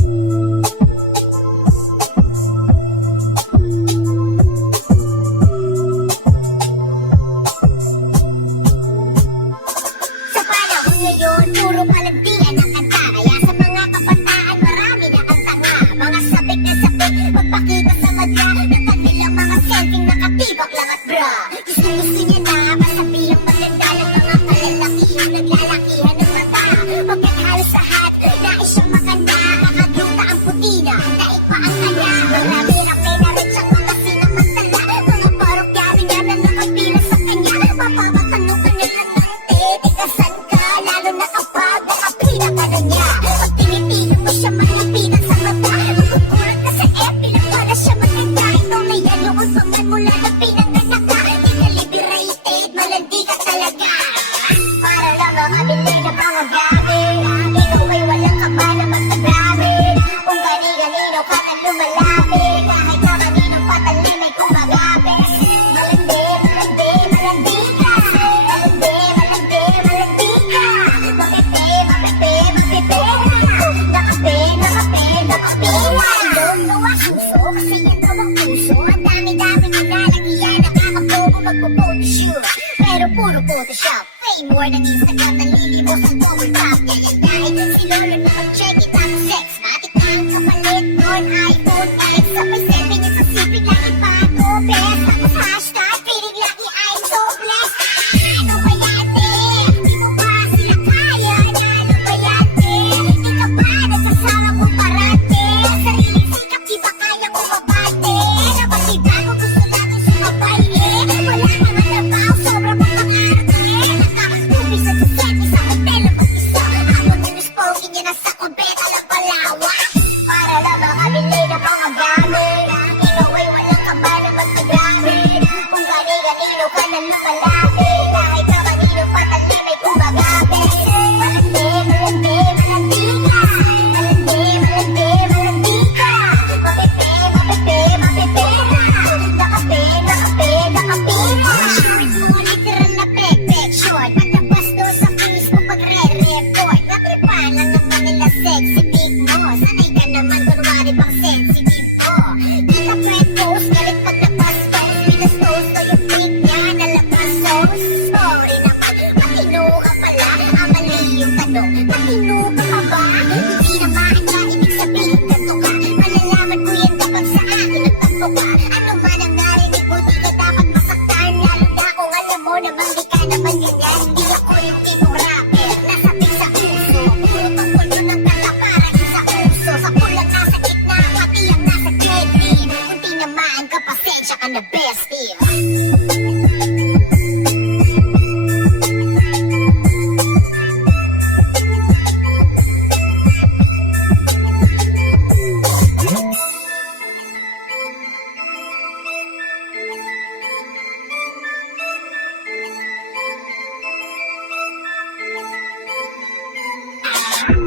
Sa panahon ngayon, puro palagdian ang kanta. Kaya sa mga kabataan, marami na ang tanga. Mga sabik na sabik, magpakita sa madla ng kanilang mga selfing nakatibak lang at bra. Gusto niya na masabihang maganda ng mga kalalakihan, naglalakihan ng mata. Pagkat halos lahat, nais siyang maganda. Kakagluta ang puti na, daig pa ang kanya. Marami-rami na rin siyang mga sinamantala. Mga parokyari niya na nakapila sa kanya. Mapapatanong ka niya lang ng titigasan ka. Lalo na kapag nakapila ka na niya. Pag tinitingin mo siya, malipitan sa mata. Magkukulat ka sa FB na para siya maganda. Ito na yan yung ulpangan mula na pinanganak ka. Hindi ka liberated, malandi ka talaga. Para lang makabili ng mga gamit. Ikaw ay walang kaba na magsagamit. Kung gani-ganino ka na lumalapit. Kahit na kaninong patali may kumagapit. Malandi, malandi, malandi ka. Malandi, malandi, malandi ka. Mapipi, mapipi, mapipera. Nakape, nakape, nakapira. Luwa, suso, kasi yan daw ang puso. Ang dami-dami nilalagian. Nakakabobo magpo-photoshoot. Pero puro Photoshop. Way more than Instagram. Nalilimos ang double tap. Ganyan dahil si Lolo na mag-check it out. Sex, matik na ang kapalit nun. iPhone X. Sabay selfie niya sa sipig lang ang pato. Best. Tapos hashtag, feeling lucky I'm so blessed. Ano ba yan, eh? Di mo ba sila kaya? Ano ba yan, eh? Di ka ba nagsasama mo parate? Sariling sikap, di ba kaya mo mabate? Napakita ko gusto natin sumabay, eh? Wala naman nabaw, sobrang pang-arte. Nakakatubig sa set, isang hotel na mag-isa. Ako din is pogi niya nasa kubeta ng palawak. Para lang makabili ng mga gamit. Ikaw ay walang kaba na magsagamit. Kung gani-ganino ka na lumalapit. Kahit na kaninong patali may kumagapit. Malandi, malandi, malandi ka. Malandi, malandi, malandi ka. Mapipi, mapipi, mapipera. Nakape, nakape, nakapira. Mga literal na pek-pek short. Patabas doon sa Facebook pagre-report. Natripan lang naman nila sexy pic mo. Sanay ka naman kunwari bang sensitive ko. Kita friend post, galit pag napastos. Pinastos ko yung pic niya, nalabas so. Sorry naman, matino ka pala. Mali yung tanong, matino ka pa ba? Hindi naman ka, ibig sabihin ganito ka. Malalaman ko yan kapag sa akin nagtanto ka. Ano man ang narinig mo, di ka dapat masaktan. Lalo na kung alam mo naman di ka naman ganyan. Di ako yung tipong rapper, nasabik sa puso. Puro tungkol mo ng kata para isa uso. Sa pulang nasa gitna, pati ang nasa grade. Kung tinamaan ka, pasensya ka na bestie.